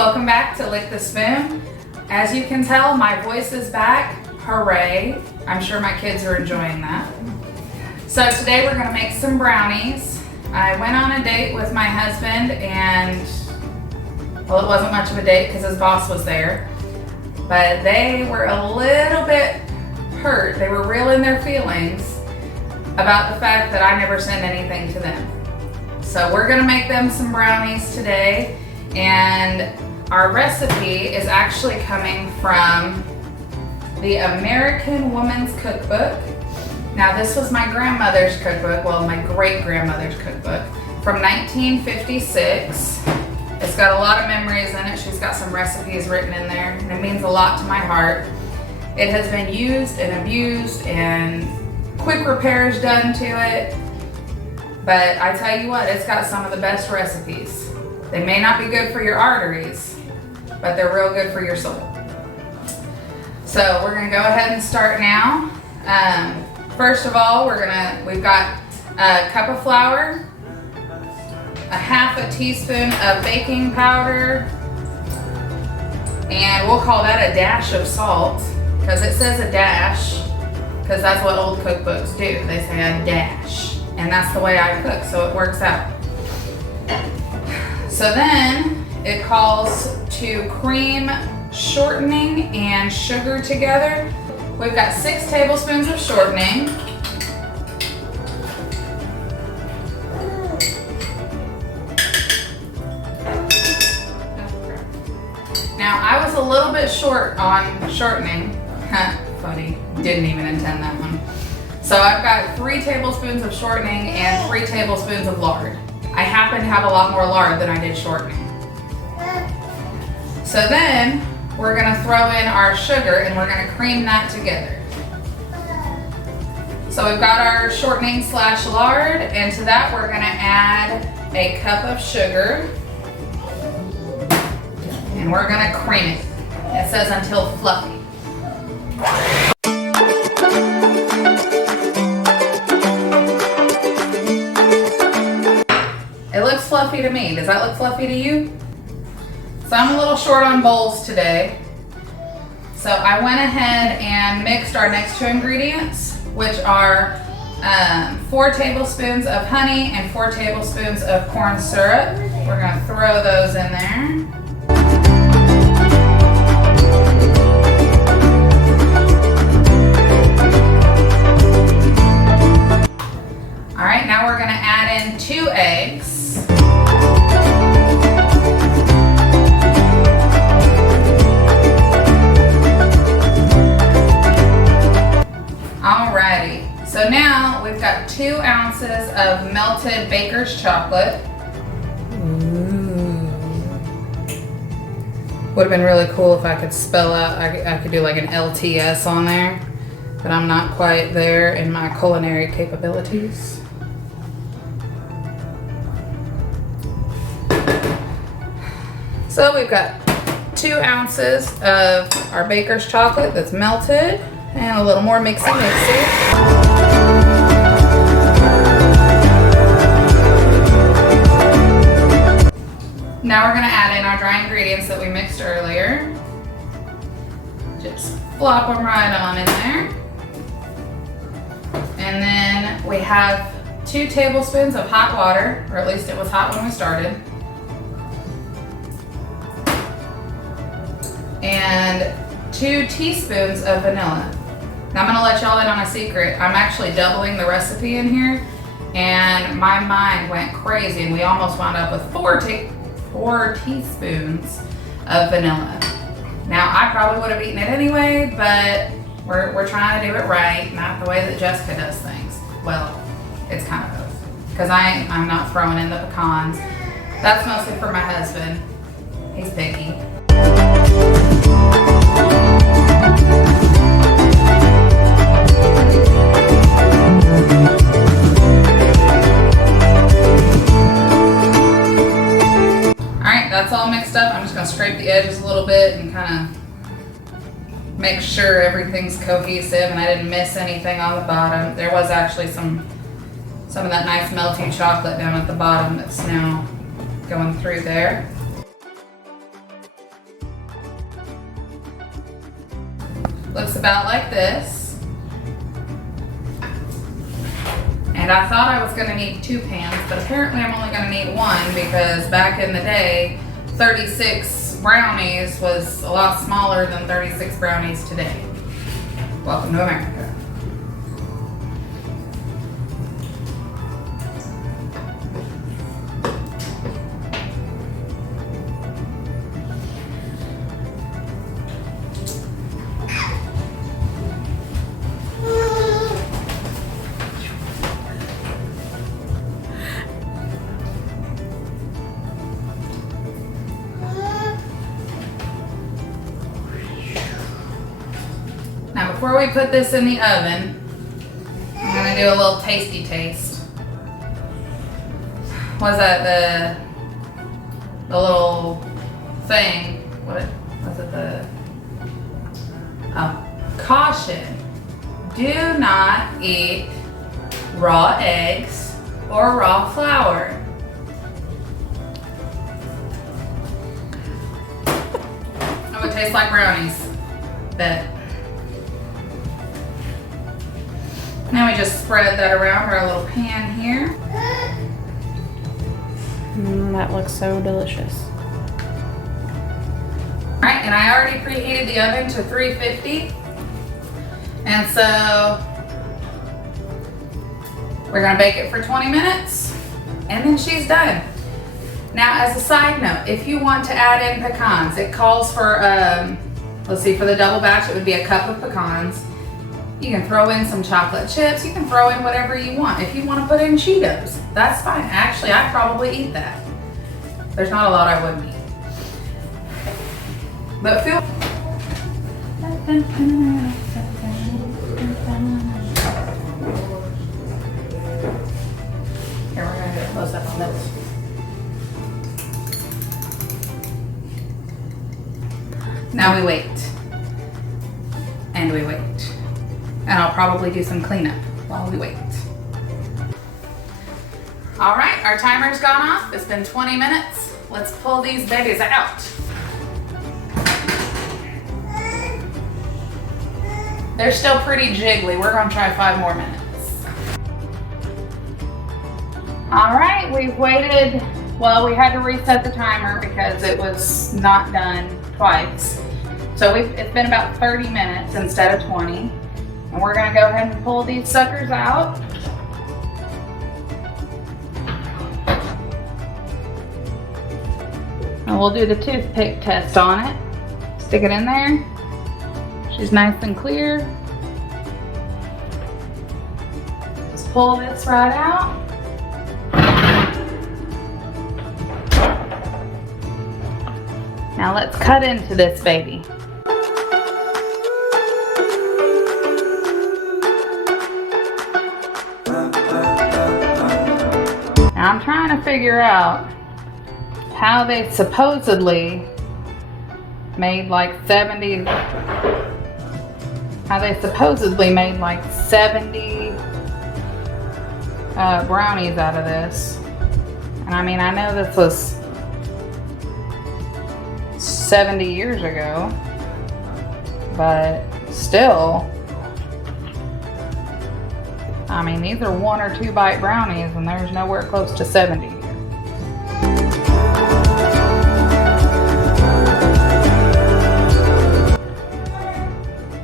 welcome back to Lick the Spoon. As you can tell, my voice is back. Hooray. I'm sure my kids are enjoying that. So today we're gonna make some brownies. I went on a date with my husband and, well, it wasn't much of a date because his boss was there, but they were a little bit hurt. They were real in their feelings about the fact that I never send anything to them. So we're gonna make them some brownies today, and our recipe is actually coming from the American Woman's Cookbook. Now this was my grandmother's cookbook, well, my great-grandmother's cookbook from 1956. It's got a lot of memories in it. She's got some recipes written in there, and it means a lot to my heart. It has been used and abused and quick repairs done to it. But I tell you what, it's got some of the best recipes. They may not be good for your arteries, but they're real good for your soul. So we're gonna go ahead and start now. First of all, we've got a cup of flour, a half a teaspoon of baking powder, and we'll call that a dash of salt, because it says a dash, because that's what old cookbooks do. They say a dash. And that's the way I cook, so it works out. So then it calls to cream, shortening, and sugar together. We've got 6 tablespoons of shortening. Now I was a little bit short on shortening. Funny, didn't even intend that one. So I've got 3 tablespoons of shortening and 3 tablespoons of lard. I happen to have a lot more lard than I did shortening. So then we're gonna throw in our sugar and we're gonna cream that together. So we've got our shortening / lard, and to that we're gonna add a cup of sugar. And we're gonna cream it. It says until fluffy. It looks fluffy to me. Does that look fluffy to you? So I'm a little short on bowls today. So I went ahead and mixed our next 2 ingredients, which are 4 tablespoons of honey and 4 tablespoons of corn syrup. We're gonna throw those in there. All right, now we're gonna add in 2 eggs. Alrighty, so now we've got 2 ounces of melted baker's chocolate. Would have been really cool if I could spell out, I could do like an LTS on there, but I'm not quite there in my culinary capabilities. So we've got 2 ounces of our baker's chocolate that's melted, and a little more mixy. Now we're gonna add in our dry ingredients that we mixed earlier. Just flop them right on in there. And then we have 2 tablespoons of hot water, or at least it was hot when we started. And 2 teaspoons of vanilla. Now I'm gonna let y'all in on a secret. I'm actually doubling the recipe in here, and my mind went crazy, and we almost wound up with 4 teaspoons of vanilla. Now I probably would have eaten it anyway, but we're trying to do it right, not the way that Jessica does things. Well, it's kind of both, because I'm not throwing in the pecans. That's mostly for my husband. He's picky. That's all mixed up. I'm just gonna scrape the edges a little bit and kind of make sure everything's cohesive and I didn't miss anything on the bottom. There was actually some of that nice melty chocolate down at the bottom that's now going through there. Looks about like this. And I thought I was gonna need 2 pans, but apparently I'm only gonna need 1 because back in the day, 36 brownies was a lot smaller than 36 brownies today. Welcome to America. Now before we put this in the oven, I'm gonna do a little tasty taste. Was that the little thing? What was it? Caution. Do not eat raw eggs or raw flour. Oh, it tastes like brownies. Bet. Now we just spread that around our little pan here. That looks so delicious. All right, and I already preheated the oven to 350. And so we're gonna bake it for 20 minutes and then she's done. Now, as a side note, if you want to add in pecans, it calls for, let's see, for the double batch, it would be a cup of pecans. You can throw in some chocolate chips. You can throw in whatever you want. If you want to put in Cheetos, that's fine. Actually, I'd probably eat that. There's not a lot I wouldn't eat. But feel. Here, we're gonna get a close up on this. Now we wait. And we wait. And I'll probably do some cleanup while we wait. All right, our timer's gone off. It's been 20 minutes. Let's pull these babies out. They're still pretty jiggly. We're gonna try 5 more minutes. All right, we've waited. Well, we had to reset the timer because it was not done twice. So it's been about 30 minutes instead of 20. And we're gonna go ahead and pull these suckers out. And we'll do the toothpick test on it. Stick it in there. She's nice and clear. Let's pull this right out. Now let's cut into this baby. Now I'm trying to figure out how they supposedly made like 70 brownies out of this. And I mean, I know this was 70 years ago, but still, I mean, these are 1 or 2 bite brownies and there's nowhere close to 70 here.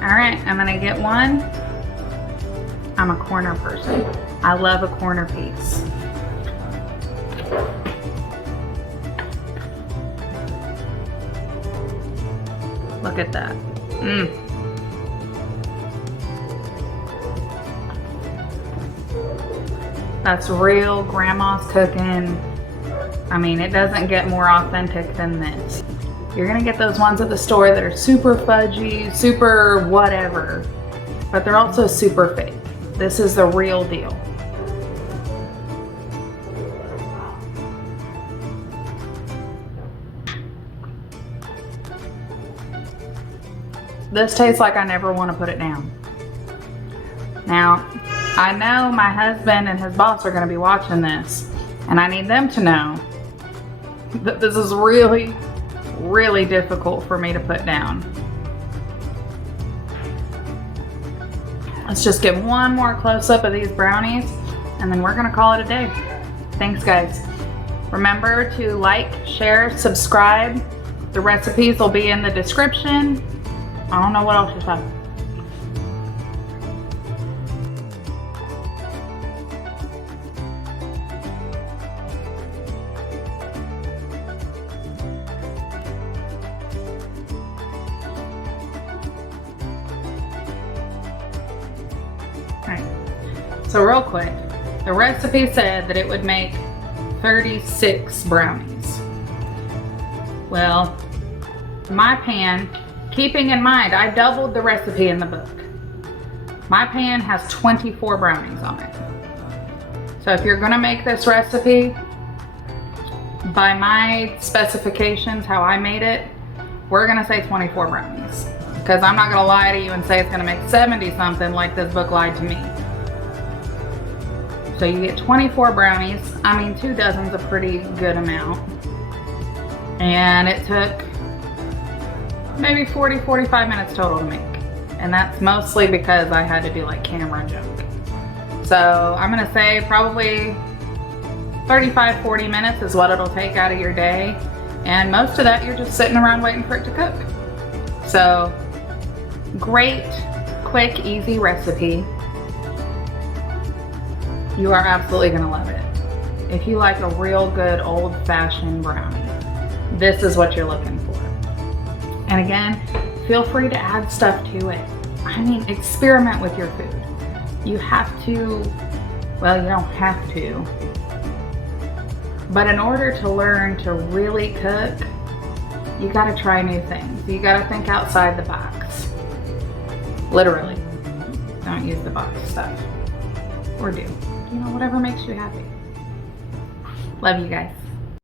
All right, I'm gonna get one. I'm a corner person. I love a corner piece. Look at that. That's real grandma's cooking. I mean, it doesn't get more authentic than this. You're gonna get those ones at the store that are super fudgy, super whatever, but they're also super fake. This is the real deal. This tastes like I never want to put it down. Now, I know my husband and his boss are going to be watching this, and I need them to know that this is really, really difficult for me to put down. Let's just get one more close up of these brownies and then we're gonna call it a day. Thanks guys. Remember to like, share, subscribe. The recipes will be in the description. I don't know what else to say. So real quick, the recipe said that it would make 36 brownies. Well, my pan, keeping in mind, I doubled the recipe in the book. My pan has 24 brownies on it. So if you're gonna make this recipe, by my specifications, how I made it, we're gonna say 24 brownies. Because I'm not gonna lie to you and say it's gonna make 70 something like this book lied to me. So you get 24 brownies. I mean, 2 dozen's a pretty good amount. And it took maybe 40, 45 minutes total to make. And that's mostly because I had to do like camera junk. So I'm gonna say probably 35, 40 minutes is what it'll take out of your day. And most of that you're just sitting around waiting for it to cook. So great, quick, easy recipe. You are absolutely gonna love it. If you like a real good old-fashioned brownie, this is what you're looking for. And again, feel free to add stuff to it. I mean, experiment with your food. You have to, well, you don't have to, but in order to learn to really cook, you gotta try new things. You gotta think outside the box. Literally. Don't use the box stuff. Or do. You know, whatever makes you happy. Love you guys.